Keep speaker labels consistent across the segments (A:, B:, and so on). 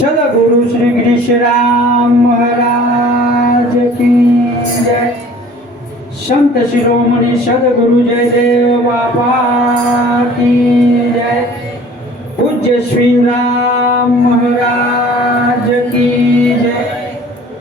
A: સદગુરુ શ્રી કૃષ્ણ મહારાજ કી જય. સંત શિરોમણી સદગુરુ જયદેવ બાપા કી જય. પૂજ્ય શ્રી રામ મહારાજ કી જય.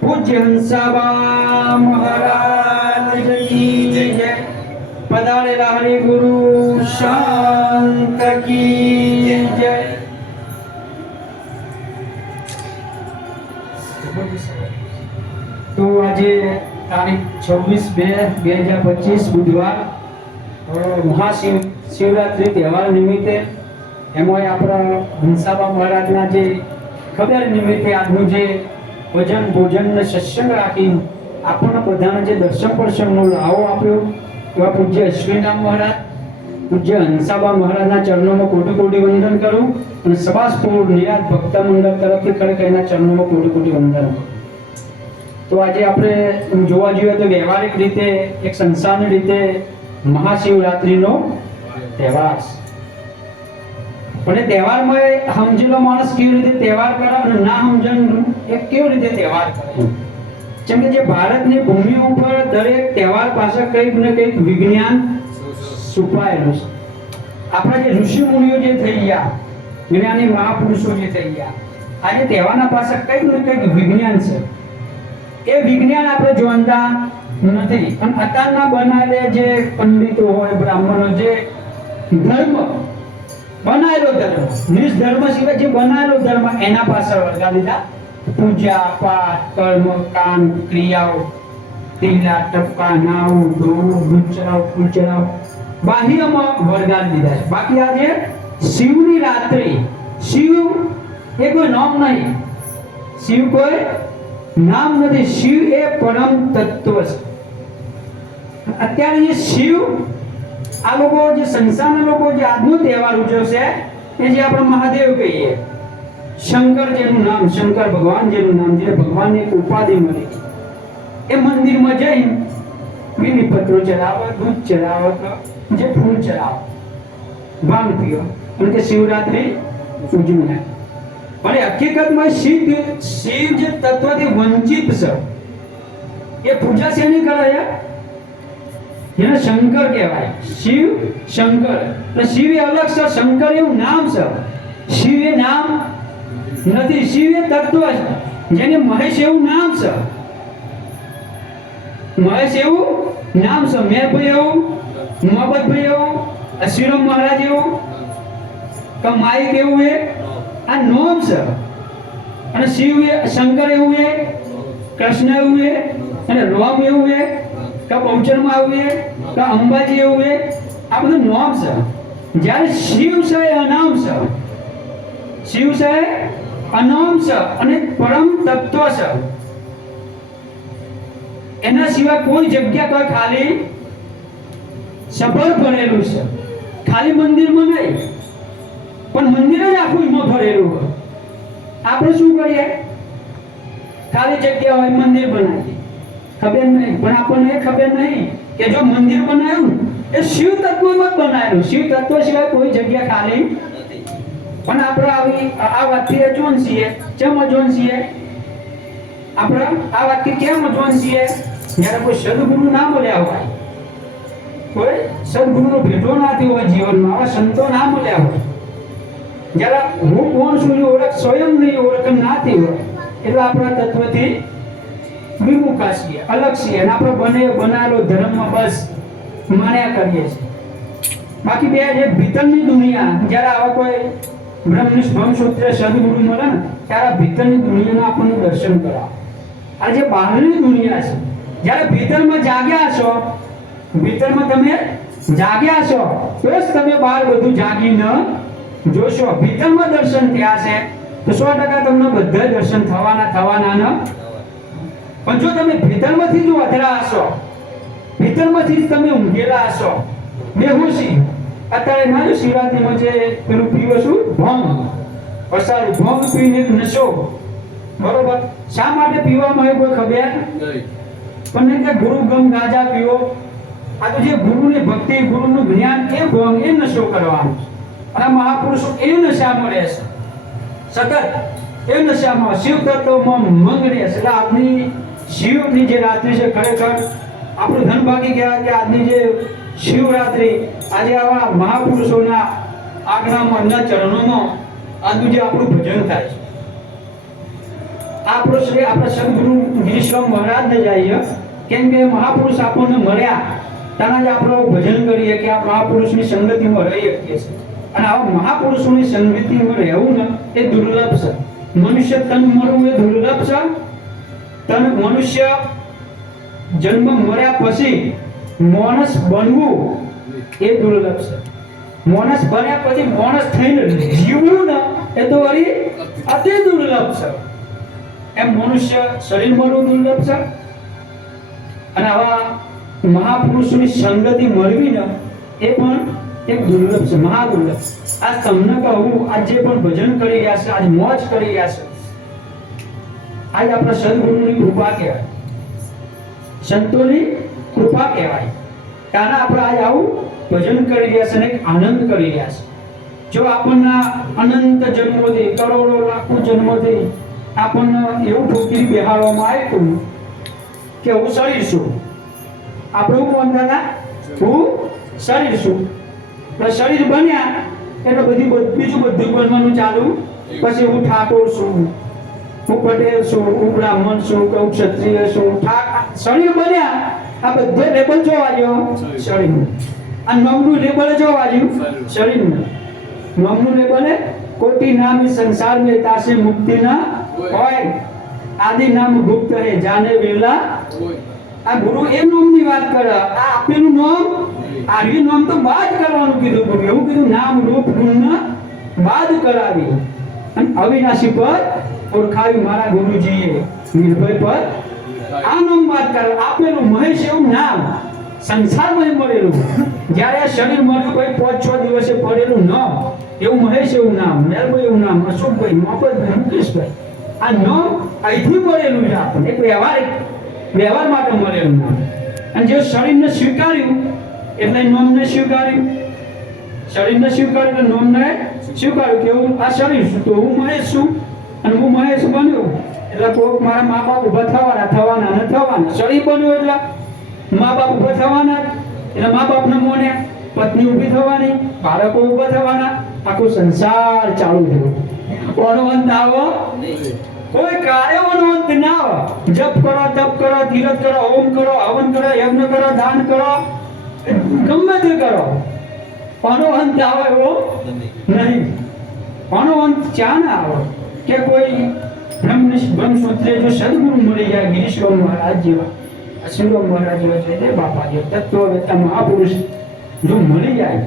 A: પૂજ્ય હંસાબા મહારાજ કી જય. પધારેલા હરિ ગુરુ શાંત કી જય. આજે તારીખ છવ્વીસ બે બે હજાર પચીસ બુધવાર. મહાશિવ, શિવરાત્રિ તહેવાર નિમિત્તે એમાંય આપણા હંસાબા મહારાજના જે ખબર નિમિત્તે આજનું જે ભજન ભોજન ને સત્સંગ રાખી આપણને બધાને જે દર્શન પ્રસંગનો લાવો આપ્યો, એવા પૂજ્ય અશ્વિનામ મહારાજ, પૂજ્ય હંસાબા મહારાજના ચરણોમાં કોટી કોટી વંદન કરું અને સબાસપુર નિરાજ ભક્ત મંડળ તરફથી ખરેખર એના ચરણોમાં કોટી કોટી વંદન કરું. તો આજે આપણે જોવા જોઈએ તો વ્યવહારિક રીતે એક સંસારની રીતે મહાશિવરાત્રિનો તહેવાર. પણ એ તહેવારમાં સમજેલો માણસ કેવી રીતે તહેવાર કરે અને ના સમજણ એ કેવી રીતે તહેવાર કરે? જેમ કે જે ભારતની ભૂમિ ઉપર દરેક તહેવાર પાછળ કંઈક ને કંઈક વિજ્ઞાન છુપાયેલું છે. આપણા જે ઋષિ મુનિઓ જે થઈ ગયા જ્ઞાની મહાપુરુષો જે થઈ ગયા આજે તહેવારના પાછળ કંઈક ને કંઈક વિજ્ઞાન છે. એ વિજ્ઞાન આપણે જોતા નથી. અને અત્યારના બનાવેલા જે પંડિતો હોય, બ્રાહ્મણો, જે ધર્મ બનાવેલો ધર્મ નિષ્ધર્મ સિવાય જે બનાવેલો ધર્મ, એના પાછળ વળગા લીધા પૂજા, પાઠ, કર્મ, કામ, ક્રિયાઓ તીલા ટપકા નાવ ધોવું ગુચરાવ કુચરાવ બાહ્યમાં વરદાન દીધા છે. બાકી આજે શિવની રાત્રિ, શિવ એ કોઈ નામ નહીં. શિવ કોઈ નામ નથી, શિવ એ પરમ તત્વ છે. અત્યારે જે શિવ આ લોકો જે સંસારના લોકો જે આજનો તહેવાર ઉજવશે એ જે આપણે મહાદેવ કહીએ. શંકર જેનું નામ, શંકર ભગવાન જેનું નામ જે ભગવાનને ઉપાધિ મળી. એ મંદિરમાં જઈ બીલીપત્રો ચડાવે, દૂધ ચડાવે, જે ફૂલ ચડાવે. ભાંગ પીઓ અને તે શિવરાત્રિ ઉજવી. પણ હકીકતમાં શિવ શિવ જે તત્વથી વંચિત છે. એ પૂજા શેની કરે છે એને શંકર કહેવાય. શિવ શંકર. શિવ એ અલગ છે, શંકર એવું નામ છે. શિવ એ નામ નથી, શિવ એ તત્વ છે. જેને મહેશ એવું નામ છે. મહેશ એવું નામ છે. મેરભાઈ એવું મોહબ્બતભાઈ એવું અશ્વિરમ મહારાજ એવું કે કેવું એ આ નોમ છે. અને શિવ એ, શંકર એવું એ, કૃષ્ણ એવું એ, અને રોમ એવું એ, કે બહુચરમાં એવું એ, કે અંબાજી એવું એ, આ બધું નોમ છે. જ્યારે શિવ છે એ અનામ છે. શિવ છે અનામ છે અને પરમ તત્વ છે. એના સિવાય કોઈ જગ્યા પર ખાલી સફળ ભરેલું છે. ખાલી મંદિરમાં નહીં. પણ મંદિર જ આખું એમાં ભરેલું હોય. આપણે શું કરીએ? ખાલી જગ્યા હોય મંદિર બનાવીએ. ખબર નહીં. પણ આપણને ખબર નહીં કે જો મંદિર બનાવ્યું, એ શિવ તત્વમાં જ બનાવેલું. શિવ તત્વ સિવાય કોઈ જગ્યા ખાલી પણ આપણે આવી, આ વાતથી અજવણ છીએ. કેમ અજોન છીએ? આપણે આ વાતથી કેમ અજવાન છીએ? જ્યારે કોઈ સદગુરુ ના મળ્યા હોય. કોઈ સદગુરુનો ભેટો ના થયો હોય જીવનમાં. આવા સંતો ના મળ્યા હોય. જ્યારે હું કોણ છું એની ઓળખ સ્વયં નહીં, ઓળખ નાથી ઓળખ એટલે આપણા તત્વથી વિમુખા છીએ અલગ છીએ અને આપણે બને બનાવેલો ધર્મમાં બસ માન્યા કરીએ છીએ. બાકી બે જે ભીતરની દુનિયા, જ્યારે આવા કોઈ બ્રહ્મનિષ્ઠ બ્રહ્મસૂત્ર સદગુરુ મળે ને, ત્યારે ભીતરની દુનિયાનું આપણને દર્શન કરાવે. આ જે બહારની દુનિયા છે, જ્યારે ભીતરમાં જાગ્યા છો, ભીતરમાં તમે જાગ્યા છો, તો જ તમે બહાર બધું જાગીને જોશો, ભીતરમાં દર્શન થયા છે. તો સો ટકા તમને બધા દર્શન થવાના થવાના ન. પણ જો તમે ભીતરમાંથી જ વધરા હશો, ભીતરમાંથી જ તમે ઊંઘેલા હશો, બેહોશી. અત્યારે જો શિવરાત્રીમાં જે પેલું પીવો છું, ભોંગ. વસારું ભોંગ પીને નશો. બરોબર? શા માટે પીવામાં આવે કોઈ ખબર? પણ નહીં કે ગુરુ ગમ ગાજા પીવો. આ તો જે ગુરુની ભક્તિ, ગુરુનું જ્ઞાન, એ ભોંગ, એ નશો કરવાનો અને મહાપુરુષો એ નશામાં રહેશે સતત એ નશામાં શિવ તત્વમાં મંગળે એટલે આજની શિવની જે રાત્રિ છે, ખરેખર આપણું ધન ભાગી ગયા કે આજની જે શિવરાત્રિ, આજે આવા મહાપુરુષોના આજ્ઞામાં અન્ય ચરણોમાં આજનું જે આપણું ભજન થાય છે. આપણો શ્રી, આપણા સદગુરુ ગિરીશ્વર મહારાજને જાય કેમ કે મહાપુરુષ આપણને મળ્યા, તાના જ આપણે ભજન કરીએ કે આ મહાપુરુષની સંગતિમાં રહી શકીએ છીએ. અને આવા મહાપુરુષોની સંગતિમાં રહેવું ને એ દુર્લભ છે. મનુષ્ય તન મળવું એ દુર્લભ છે? તન મનુષ્ય જન્મ મર્યા પછી માણસ બનવું એ દુર્લભ છે. માણસ બન્યા પછી માણસ થઈને જીવવું ને એ તો વળી અતિ દુર્લભ છે. એમ મનુષ્ય શરીર મળવું દુર્લભ છે? અને આવા મહાપુરુષોની સંગતિ મળવી ને એ પણ એક દુર્લભ છે, મહાદુર્લભ. આ તમને કહું જે પણ ભજન કરી રહ્યા છે, આજ મોજ કરી રહ્યા છે. આજ આપણા સદગુરુની કૃપા કહેવાય. સંતોની કૃપા કહેવાય. કારણ આપણે આજ આવું ભજન કરી રહ્યા છે અને આનંદ કરી રહ્યા છે. જો આપણના અનંત જન્મોથી, કરોડો, લાખો જન્મોથી આપણને એવું ઠોકરી બેહાડવામાં આવ્યું કે હું શરીર છું. આપણે હું કોણ દાદા હું શરીર શરીર બન્યા એટલે બધી બીજું બધું બનવાનું ચાલુ. પછી હું ઠાકોર છું હું પટેલ છું હું બ્રાહ્મણ છું કે હું ક્ષત્રિય છું. શરીર બન્યા. આ બધે લેબલ જોવા ગયો શરીરનું આ નવનું લેબલ જોવા ગયું શરીરનું નવનું લેબલ કોટી નામ સંસાર મે તાસે મુક્તિ ના હોય. આદિ નામ ગુપ્ત હે જાને વેલા આ ગુરુ એ નોમની વાત કરે. આ આપેલું નોમ આર્ય નામ તો બાદ કરવાનું કીધું પણ એવું કીધું, નામ રૂપ ગુણ બાદ કરાવી. અને અવિનાશી પર ઓળખાવી મારા ગુરુજીએ. નિર્ભય પર આ નામ બાદ કરે આપેલું મહેશ એવું નામ સંસારમાં મળેલું. જ્યારે આ શરીર મળ્યું, કોઈ પાંચ છ દિવસે પડેલું નામ એવું મહેશ એવું નામ મેરભાઈ એવું નામ, અશોકભાઈ મોહમ્મદભાઈ મુકેશભાઈ આ નામ અહીંથી મળેલું છે આપણને. એક વ્યવહારિક, વ્યવહાર માટે મળેલું નામ. અને જે શરીરને સ્વીકાર્યું એટલે નામને સ્વીકાર્યું શરીરને સ્વીકાર્યું એટલે નામને સ્વીકાર્યું કે હું આ શરીર છું, તો હું મહેશ છું અને હું મહેશ બન્યો. એટલે કોઈક મારા મા બાપ ઊભા થવાના થવાના ને થવાના. શરીર બન્યો એટલે મા બાપ ઊભા થવાના એટલે મા બાપને મોને પત્ની ઊભી થવાની, બાળકો ઊભા થવાના. આખો સંસાર ચાલુ થયો. કોનો અંત આવો. કોઈ કાર્યનો અંત ના આવે. જપ કરો, તપ કરો ધીરજ કરો, ઓમ કરો હવન કરો યજ્ઞ કરો દાન કરો ગમે તે કરો. કોનો અંત આવે એવો નહીં. કોનો અંત ચા ના આવે? કે કોઈ બ્રહ્મનિષ્ઠ બ્રહ્મસૂત્રે જો સદગુરુ મળી જાય ગિરીશ્વર મહારાજ જેવા અશ્વિરો મહારાજ જેવા છે, તે બાપા જે તત્વવેતા મહાપુરુષ જો મળી જાય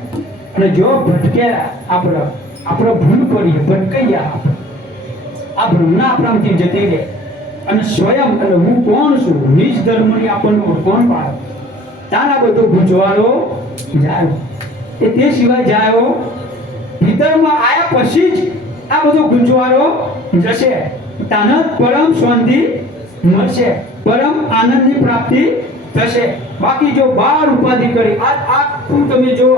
A: અને જો ભટક્યા આપણે આપણે ભૂલ કરીએ, ભટકાઈએ આ ભ્રમણા આપણામાંથી જતી રહે. અને સ્વયં એટલે હું કોણ છું? નિજ ધર્મની આપણને કોણ પાડે તારા બધો ગુંચવાડો જાયો. એ તે સિવાય જાયો ભીતરમાં આયા પછી જ આ બધો ગુંચવાડો જશે. તાને પરમ શાંતિ મળશે. પરમ આનંદની પ્રાપ્તિ થશે. બાકી જો બાર ઉપાધિ કરી, આ આખું તમે જો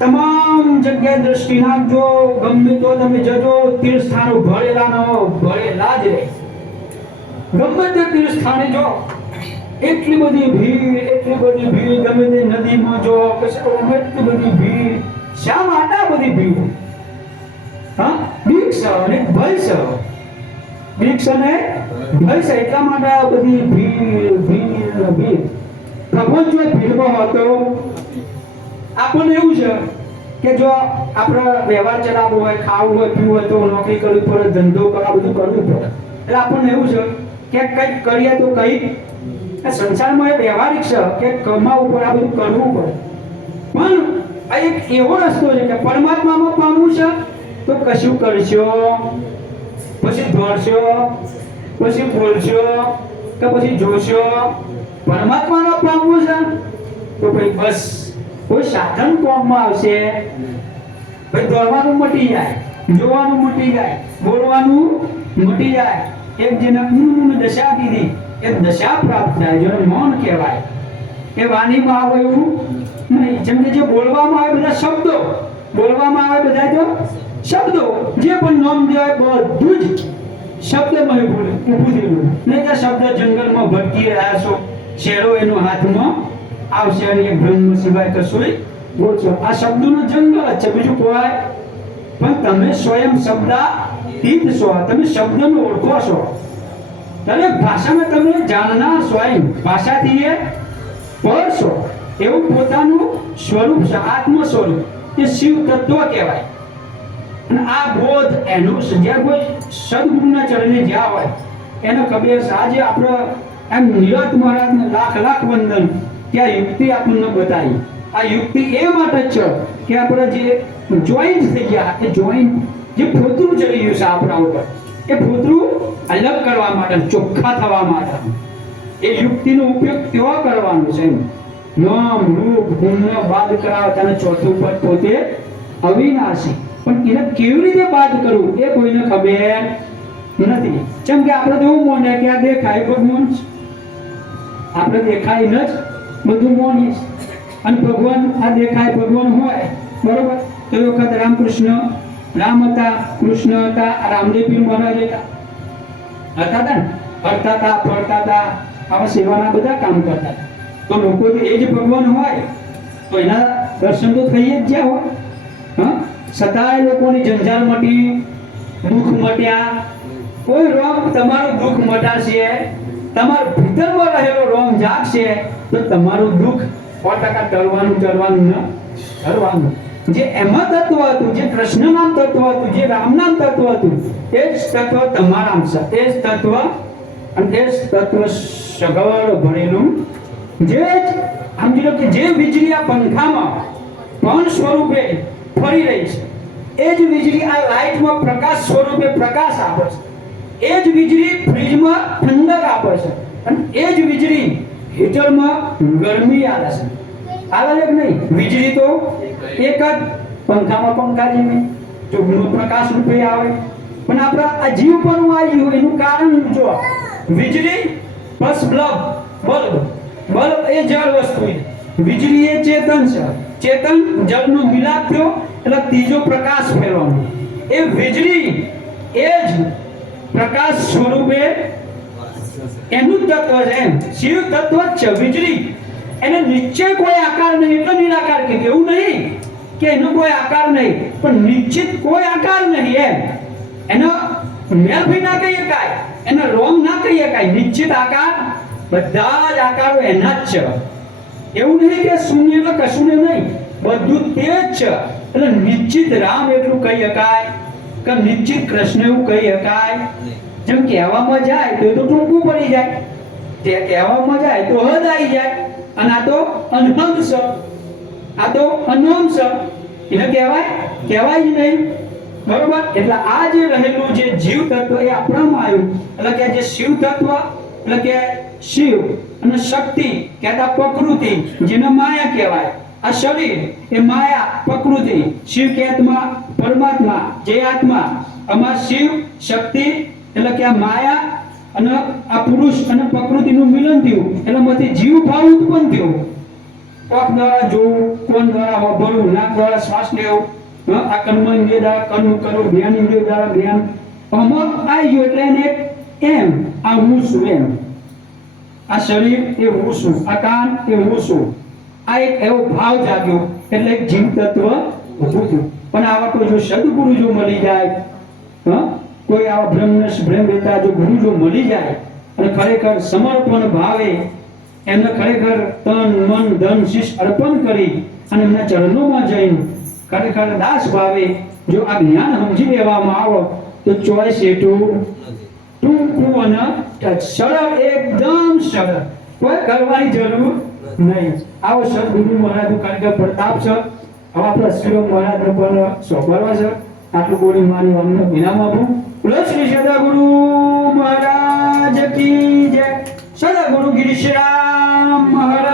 A: તમામ જગ્યાએ દ્રષ્ટિ નાખજો, ગમે તો તમે જજો તીર્થ સ્થાનો ભરેલા ન ભરેલા જ રહે. ગમે તે તીર્થ સ્થાને જો એટલી બધી ભીડ, એટલી બધી ભીડ ગમે તે નદીમાં જો કશે એટલી બધી ભીડ. શા માટે આ બધી ભીડ? હા? બીક અને ભય છે બીક છે ને એટલા માટે આ બધી ભીડ ભીડ ભીડ. ભગવાન જો ભીડમાં હતો આપણને એવું છે કે જો આપણે વ્યવહાર ચલાવવો હોય, ખાવું હોય, પીવું હોય તો નોકરી કરવી પડે, ધંધો કરવા બધું કરવું પડે. એટલે આપણને એવું છે કે કંઈક કરીએ તો કંઈક આ સંસારમાં એ વ્યવહારિક છે કે કમાવું પડે આ બધું કરવું પડે. પણ આ એક એવો રસ્તો છે કે પરમાત્મામાં પામવું છે, તો કશું કરશો? પછી દોડશો? પછી બોલશો? કે પછી જોશો? પરમાત્માનો પામવું છે? તો ભાઈ બસ. કોઈ સાધન કોમમાં આવશે? ભાઈ દોડવાનું મટી જાય, જોવાનું મટી જાય, બોલવાનું મટી જાય. એક જેને દશા કીધી એ દશા પ્રાપ્ત થાય, જેને મૌન કહેવાય. એ વાણીમાં આવે એવું નહીં, જેમ કે જે બોલવામાં આવે બધા શબ્દો, બોલવામાં આવે બધા તો શબ્દો, જે પણ નામ દેવાય બધું જ શબ્દ એ બોલે ઊભું થયેલું નહીં કે શબ્દ જંગલમાં ભટકી રહ્યા છો, શેરો એનો હાથમાં આવશે અને એ બ્રહ્મ સિવાય કશું બોલશો આ શબ્દોનું જંગલ જ છે. બીજું કોઈ પણ તમે સ્વયં શબ્દાતીત છો, તમે શબ્દને ઓળખો છો. દરેક ભાષામાં તમે જાણનાર સ્વયં ભાષાથી એ પરશો એવું પોતાનું સ્વરૂપ છે આત્મ સ્વરૂપ એ શિવ તત્વ કહેવાય. અને આ બોધ એનું. જ્યાં કોઈ સદગુરુના ચરણે જ્યાં હોય, એનો કબીર આજે આપણે એમ નિરત મહારાજને લાખ લાખ વંદન. કે આ યુક્તિ આપણને બતાવી. આ યુક્તિ એ માટે છે કે આપણે જે જોઈન્ટ થઈ ગયા, એ જોઈન્ટ જે ફોતરું ચડી ગયું છે આપણા ઉપર. એ ફોતરું અલગ કરવા માટે, ચોખ્ખા થવા માટે. એ યુક્તિનો ઉપયોગ કેવો કરવાનો છે નામ, રૂપ ગુણનો બાદ કરાવે તેને ચોથું પદ પોતે અવિનાશી. પણ એને કેવી રીતે બાદ કરવું એ કોઈને ખબર નથી. જેમ કે આપણે તો એવું મોને કે આ દેખાય ભગવાન. આપણે દેખાય ન જ બધું માનીએ અને ભગવાન આ દેખાય ભગવાન હોય, બરોબર? તો વખત રામકૃષ્ણ રામ હતા, કૃષ્ણ હતા રામદેવ પીર મહારાજ હતા. હતા તા ને? ફરતા હતા ફરતા હતા આવા સેવાના બધા કામ કરતા હતા તો લોકો એ જ ભગવાન હોય, તો એના દર્શન તો થઈ જ ગયા હોય. હા? છતાંય લોકોની જંજાળ મટી, દુઃખ મટ્યા. કોઈ રોગ તમારું દુઃખ મટાશે તમારા ભીતરમાં રહેલો રોગ જાગશે, તો તમારું દુઃખ સો ટકા ટળવાનું ટળવાનું ન, ટળવાનું. જે એમાં તત્વ હતું, જે કૃષ્ણ નામ તત્વ હતું, જે રામ નામ તત્વ હતું, એ જ તત્વ તમારામાં છે એ જ તત્વ અને એ જ તત્વ સગવડ ભરેલું. જ સમજી લો કે જે વીજળી આ પંખામાં પવન સ્વરૂપે ફરી રહી છે, એ જ વીજળી આ લાઇટમાં પ્રકાશ સ્વરૂપે પ્રકાશ આપે છે, એ જ વીજળી ફ્રીજમાં ઠંડક આપે છે અને એ જ વીજળી હીટરમાં ગરમી આવે છે. આવે છે કે નહીં? વીજળી તો એક જ પંખામાં પંખા જેવી જો પ્રકાશ રૂપે આવે. પણ આપણા આ જીવ પણ આવ્યું એનું કારણ જો વીજળી બસ બલ્બ બલ્બ. બલ્બ એ જળ વસ્તુ વીજળી એ ચેતન છે. ચેતન જળનો મિલાપ થયો એટલે ત્રીજો પ્રકાશ ફેરવાનો. એ વીજળી એ જ પ્રકાશ સ્વરૂપે એનું તત્વ છે. એમ. શિવ તત્વ છે વીજળી. એને નિશ્ચય કોઈ આકાર નહીં, એટલે નિરાકાર કે એવું નહીં કે એનો કોઈ આકાર નહીં, પણ નિશ્ચિત કોઈ આકાર નહીં એમ. એનો મેલ ભી ના કહી શકાય એનો રોંગ ના કહી શકાય નિશ્ચિત આકાર બધા જ આકારો એના જ છે. એવું નહીં કે શૂન્ય એટલે કશું ને નહીં, બધું તે જ છે. એટલે નિશ્ચિત રામ એટલું કહી શકાય કે નિશ્ચિત કૃષ્ણ એવું કહી શકાય. જેમ કહેવામાં જાય, તો એ તો ટૂંકું પડી જાય. તે કહેવામાં જાય તો હદ આવી જાય. અને આ તો અનહંસ. આ તો અનહંસ. એને કહેવાય? કહેવાય જ નહીં. બરોબર? એટલે આ જે રહેલું જે જીવ તત્વ એ આપણામાં આવ્યું. એટલે કે જે શિવ તત્વ એટલે કે શિવ અને શક્તિ કહેતા પ્રકૃતિ, જેને માયા કહેવાય. આ શરીર એ માયા, પ્રકૃતિ. શિવ કહેતમાં પરમાત્મા. જે આત્મા. આમાં શિવ, શક્તિ, એટલે કે આ માયા અને આ પુરુષ અને પ્રકૃતિનું મિલન થયું. એટલે માંથી જીવ ભાવ ઉત્પન્ન થયો. પગ દ્વારા જોવું કોણ દ્વારા વાપરવું નાક દ્વારા શ્વાસ લેવું આ કર્મ ઇન્દ્રિય દ્વારા કર્મ કરવું જ્ઞાન ઇન્દ્રિય દ્વારા જ્ઞાન. આમાં આવી ગયું એટલે એને એમ આ હું છું એમ. આ શરીર એ હું છું આ કાન એ હું છું. આ એક એવો ભાવ જાગ્યો એટલે જીવ તત્વ ઊભું પણ આવા કોઈ જો સદગુરુ જો મળી જાય હં, કોઈ આવા બ્રહ્મનસ બ્રહ્મ વેતા જો ગુરુ જો મળી જાય અને ખરેખર સમર્પણ ભાવે, એમને ખરેખર તન, મન, ધન શિષ અર્પણ કરી અને એમના ચરણોમાં જઈને ખરેખર દાસ ભાવે, જો આ જ્ઞાન સમજી લેવામાં આવો, તો ચોઈસ એટલું ટૂંકું અને સરળ એકદમ સરળ કોઈ કરવાની જરૂર નહીં. આવો સદગુરુ મહારાજ ખરેખર પ્રતાપ છે. હવે આપણા શિવ મહારાજ પણ સોંપવા છે. આટલું બોલી મારી અમને વિરામ આપું. श्री सदगुरु महाराज की जय। सदगुरु गिरीशराम महाराज।